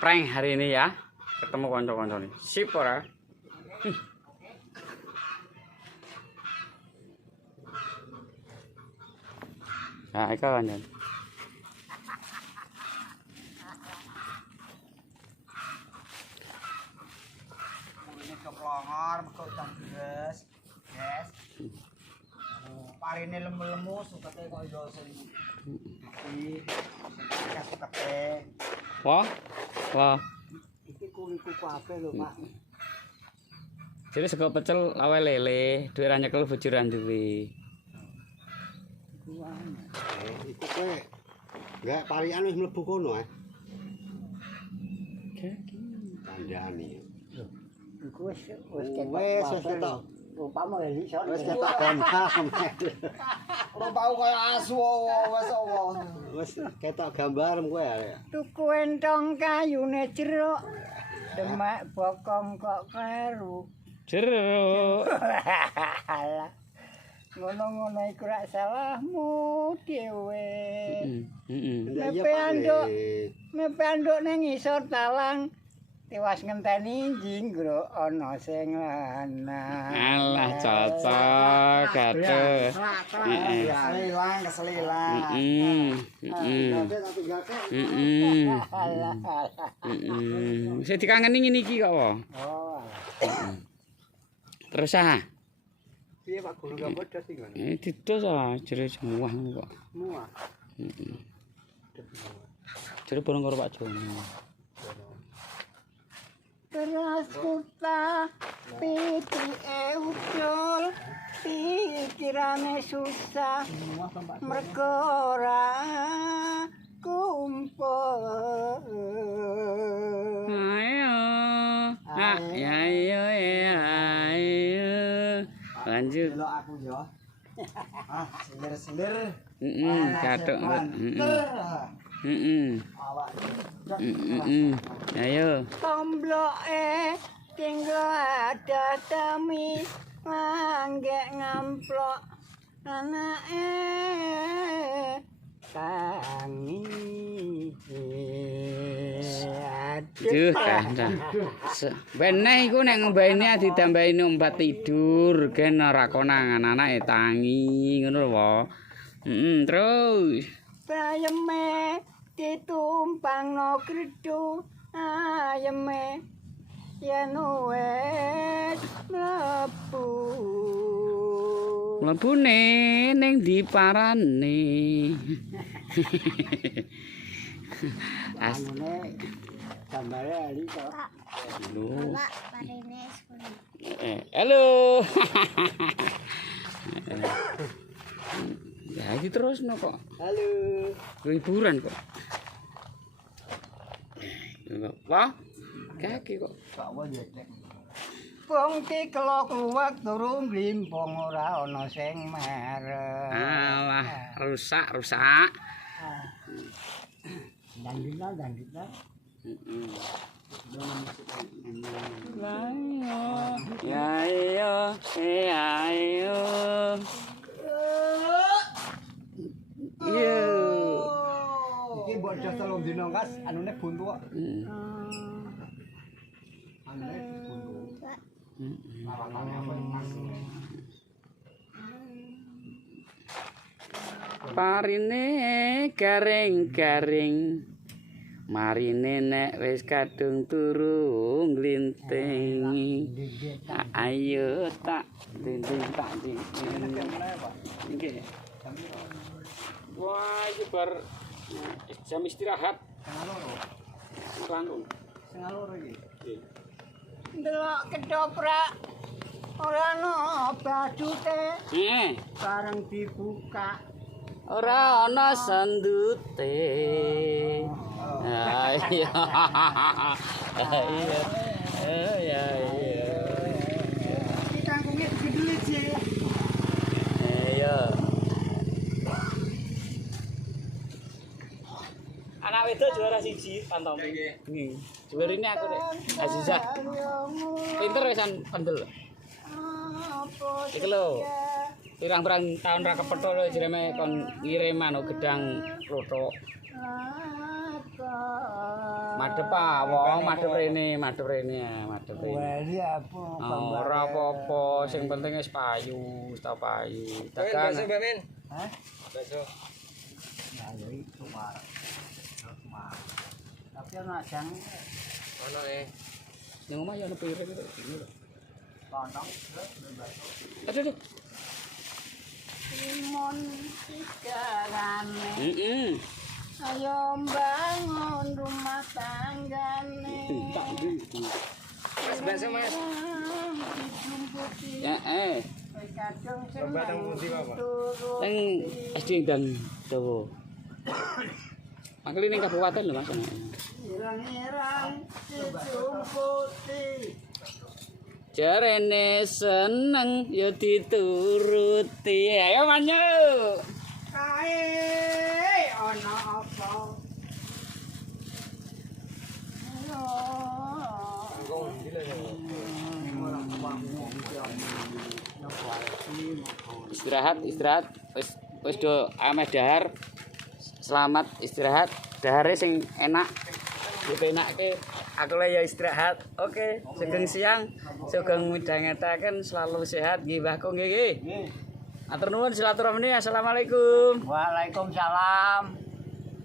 prank hari ini ya. Ketemu konco-konco nih. Sip ora? Nah, ika kan. Keplongor bekok tang guys. Guys. Parine lemu-lemu sukete kok yo sing iki sukete. Wah. Wah. Iki kuku ape lho, Pak. Jadi sego pecel awe lele, duwe ra nyekel bojo ra duwe. Iku kowe enggak parian wis mlebu kono Kandhani. Iku wis ketok. Upama ya iso. Wis ketok gambar. Rupau kaya asu Wis ketok gambar kowe ya. Tuku entong kayune jeruk. Demak bokong kok kleru. Jeruk. Ngono-ngono iku rak salahmu dhewe. Heeh. Mepe anduk ning isor talang. Tewas ngenteni jinggro ana sing lanang. Alah cocok kate. Keselilang. Saya dikangeni ngene iki kok. Oh. Terus ah. Piye Pak Guru gambar das iki kan? Didos ah jere semua kok. Muah. Heeh. Jere bareng karo Pak Jono. Teras kuta pitike ucul pikirane susah mergo ora kumpul. Ayo. Ayo. Lanjut. Delok aku yo. Selir-selir. Kathok. Awak. Ayo. Tombloke tinggal ada tami nganggek ngamplok anake tangi. Duh, kandang. Beneh iku nek ngombaine ditambahin obat tidur, gen ora konangan anake tangi, ngono lho. Terus. Ayeme ditumpangno gredhu ayeme yen wis mlebu. Mlebune ning diparane. Amune gambare ali kok. Bapak parine halo. Ya iki terus no kok. Halo. Hiburan kok. Wah, kaki kok. Wong ki kelo kluwek turu mlimpong ora ana sing merek. Alah, rusak. Dandina. Ayo. Yo. Iki mbok dos 3 dina kas anune buntu kok. Anune buntu. Lawatane apa pas. Parine garing-garing. Marine nek wis kadung turu nglinting. Ayo tak dinding tak dinding. Nggih. Wah, iki bar jam istirahat. Setengah loro iki. Ndelok kedoprak ora ana badute. Bareng dibuka Ora ana sendute. Ayo. Iya. iki kangkunge digeduli sih. Ayo. Anak wedok juara 1 pantom. Nggih. Juara ini aku nek Azizah. Pinter wisan pendel. Iki lho. Pirang-pirang tahun ra kepethuk lho jereme kon ngirim anu gedang klothok. Madhep wong, madhep rene, madhep rene, madhep rene. Wali apa? Ora apa-apa, sing penting wis payu, wis ta payu. Dagang. Hah? Bakso. Ya itu Pak. Tapi ana jang Ono Ning omah ya ono piring itu. Ini lho. lontong. Aduh, aduh. Limun tigarane. Ayo bangun rumah tanggane. Mas bakso Mas. Ya, Lomba tang pundi Bapak? nang SD dan Dawa. Makili ning kabupaten lho Mas. Irang-irang dijumputi. Jarene seneng ya dituruti. Ayo manyo. Kae ana apa? Ayo. Istirahat. Wis do ameh dahar. Selamat istirahat. Dahare sing enak. Dipenakke aku ya istirahat. Oke, sugeng siang, sugeng midhangetaken selalu sehat nggih Mbahku nggih. Atur nuwun silaturahmi. Assalamualaikum. Waalaikumsalam.